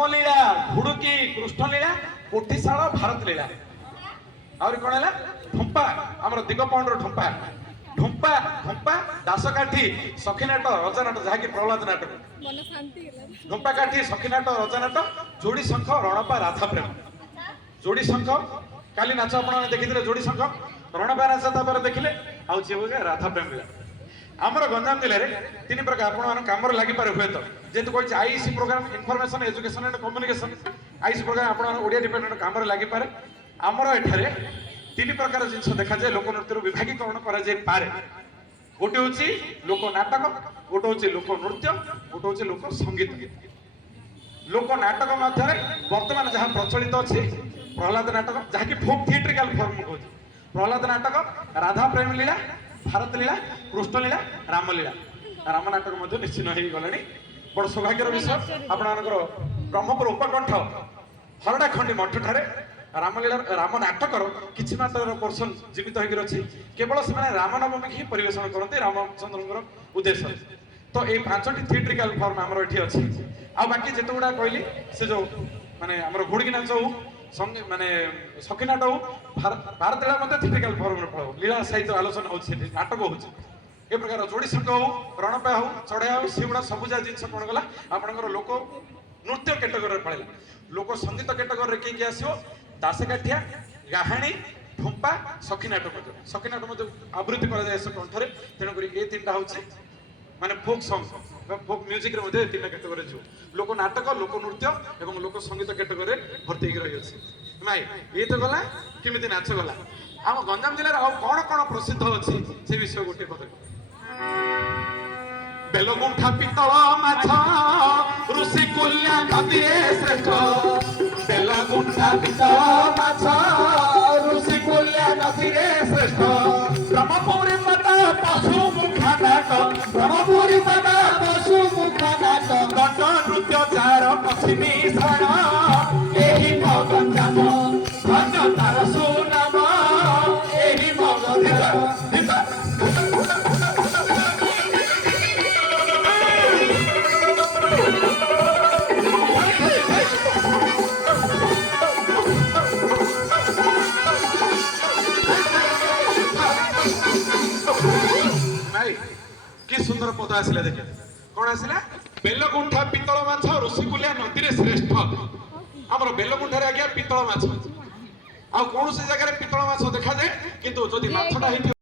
रामलीला घुड़ुकी कृष्णलीला कोठीशाल भारत लीला आउरी कोन हैला ढुंपा हमर दिगपौंडर ढुंपा ढुंपा ढुंपा दासकाठी सखीनाट रजनाट जहाँकि प्रहलाद नाटक ढुंपा काठी सखीनाट रजनाट जोड़ी शंख रणपा राधा प्रेम जोड़ी शंख काली नाच आपण देखिथिले जोड़ी शंख रणपा नाच तापर देखिले आउ जे होगा राधा प्रेम लीला आमर गंजाम जिले में तीन प्रकार आपण काम लगी पारे हुए तो जेतु कहि IC program information education and communication IC program आपण ओडिया डिपार्टमेंट काम लगी पारे आमर एठारे तीन प्रकार जिनस देखा जाए लोक नृत्य विभागीकरण करा जाए पारे गोटे होची लोक नाटक गोटे होची लोक नृत्य गोटे होची लोक संगीत लोक नाटक मध्य वर्तमान जहाँ प्रचलित अच्छी प्रहलाद नाटक जहाँकि फोक थिएट्रिकल फॉर्म कहूँ प्रहलाद नाटक राधा प्रेम लीला भारत लीला कृष्ण लीला रामलीला राम नाटक मध्य निश्चिन्न हो गलानी बड़ सौभाग्यर विषय आपणकर ब्रह्मपुर उपकंठ हरडाखंडी मठ ठारे रामलीला राम नाटकर किछि मात्र पोर्सन जीवित होकर अच्छी केवल से रामनवमी ही परिवेशन करते रामचंद्र उद्देश्य तो ये पांचटी थिएट्रिकल फॉर्म आमर ये अच्छी आ बाकी जिते गुड़ा कहली से जो माने आमर घोड़की नाच हो माने सखी नाट हो भारत लीला मध्य थिएट्रिकल फॉर्म हो लीला साहित्य आलोचना हो नाटक हो ए प्रकार जोड़ी शंख हो रणपा हो चढ़िया हो सी गुड़ा सबुजा जिन कौन गला आपंकर लोक नृत्य कैटेगोरी पड़ेगा लोक संगीत कैटेगोरी किए किए आसो दासकाठिया गाहाणी ढुंपा सखी नाटक आवृत्ति कर कंठरे तेणुक ये तीन हूँ माने फोक सॉन्ग फोक म्यूजिक रे मध्य तीन कैटेगोरी जो लोक नाटक लोक नृत्य एवं लोक संगीत कैटेगोरी भर्ती रही अच्छे नाई ये तो गला किमिति नाच गला आम गंजाम जिले में कौन कौन प्रसिद्ध अच्छी से विषय गोटे पद बेलगुंठा पितल माछ ऋषि कुल्या नदी श्रेष्ठ बेलगुंठा पितल माछ ऋषि कुल्या नदी श्रेष्ठ ब्रह्मपुरी पदा पशु मुखा नाट ब्रह्मपुरी पदा पशु मुखा नाट दंड नृत्य चार पश्चिमी शरण एही गंजाम धन्य तार सुनाम एही कि सुंदर पद आसिला देखे कौन आसिला बेलगुंठा पितल माछ ऋषिकुलिया नदी रे श्रेष्ठ आमर बेलगुंठा आज्ञा पितल माछ आ कौन से जगह पितल माछ देखा जाए किंतु जदि माछटा